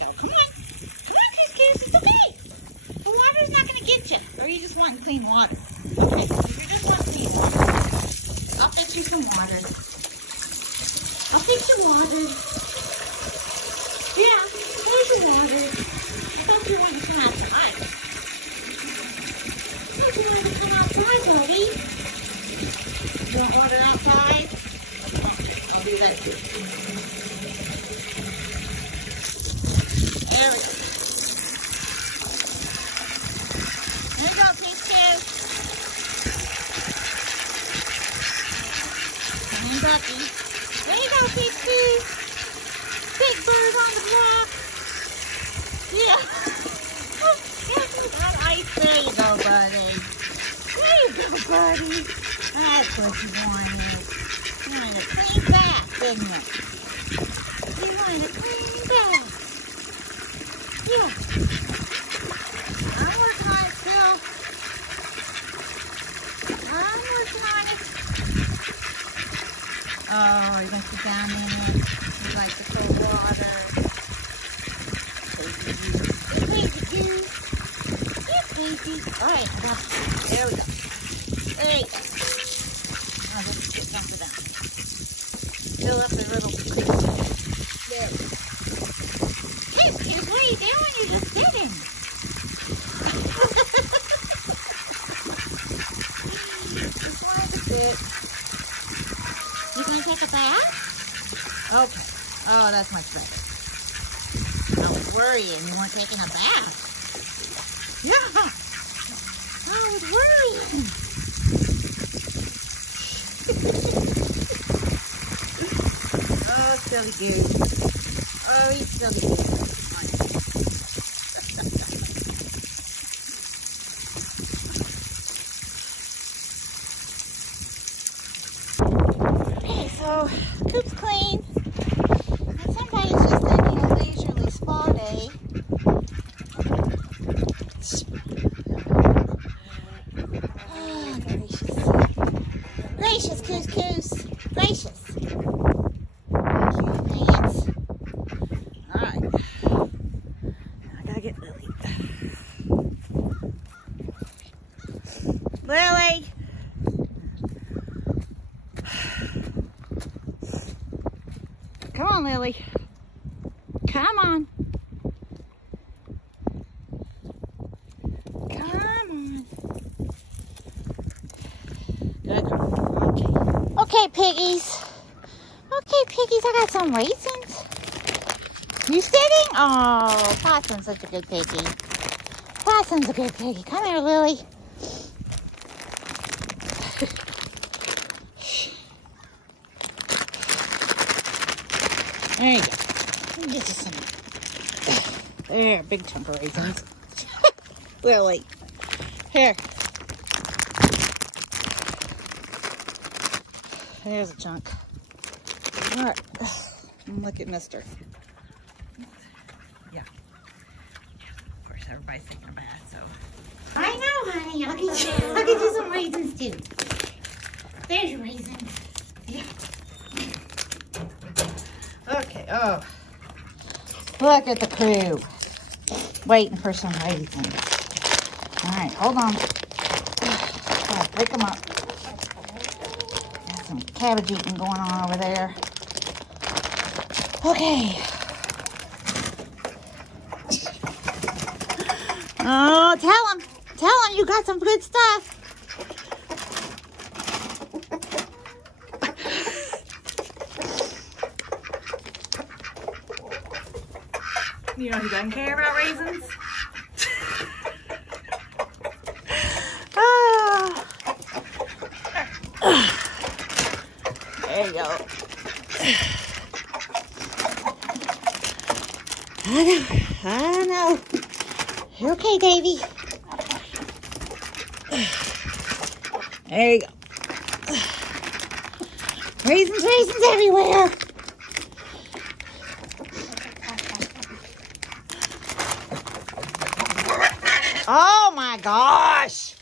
go. Come on. Come on, Kiss. It's okay. The water's not going to get you. Or you just want clean water. Okay, if you just want clean water, I'll fix you some water. I'll fix your water. Yeah, there's your water. I thought you wanted to come outside. I thought you wanted to come outside, buddy. You want water outside? I'll do that too. There we go. There you go, Peach Kiss. And Bucky. There you go, Peach Kiss. Big bird on the block. Yeah. That ice. There you go, buddy. There you go, buddy. That's what you wanted. You wanted a clean bath, didn't you? You wanted a clean bath. Yeah. I'm working on it still. I'm working on it. Oh, you're going to sit down in it. You like the cold water. Crazy goose. You're crazy. All right, I got it. There we go. There you go. Now let's get some of that. Fill up the little creek. There we go. Kiss, what are you doing? You're just sitting. Just wanted to sit. You gonna take a bath? Okay. Oh, that's much better. I was worrying you weren't taking a bath. Yeah. I was worrying. Oh, silly goose. Oh, he's silly goose. Okay, so coop's clean. And somebody's just taking a leisurely spa day. Oh, gracious. Gracious, Coos. Gracious. Pants. Alright. I gotta get Lily. Lily! Come on, Lily. Come on. Come on. Good. Okay. Okay, piggies. Okay, piggies, I got some raisins. You sitting? Oh, Possum's such a good piggy. Possum's a good piggy. Come here, Lily. There you go. Let me get you some. There, big chunk of raisins. Lily. Here. There's a chunk. All right. Look at Mister. Yeah. Of course, everybody's taking a bath, so. I know, honey. I'll get you some raisins, too. There's your raisins. Yeah. Okay, oh. Look at the crew. Waiting for some raisins. All right, hold on. Gotta break them up. Got some cabbage eating going on over there. Okay. Oh, tell him you got some good stuff. You know he doesn't care about raisins. Oh. There you go. I know. You're okay, Davy. There you go. Raisins everywhere. Oh my gosh.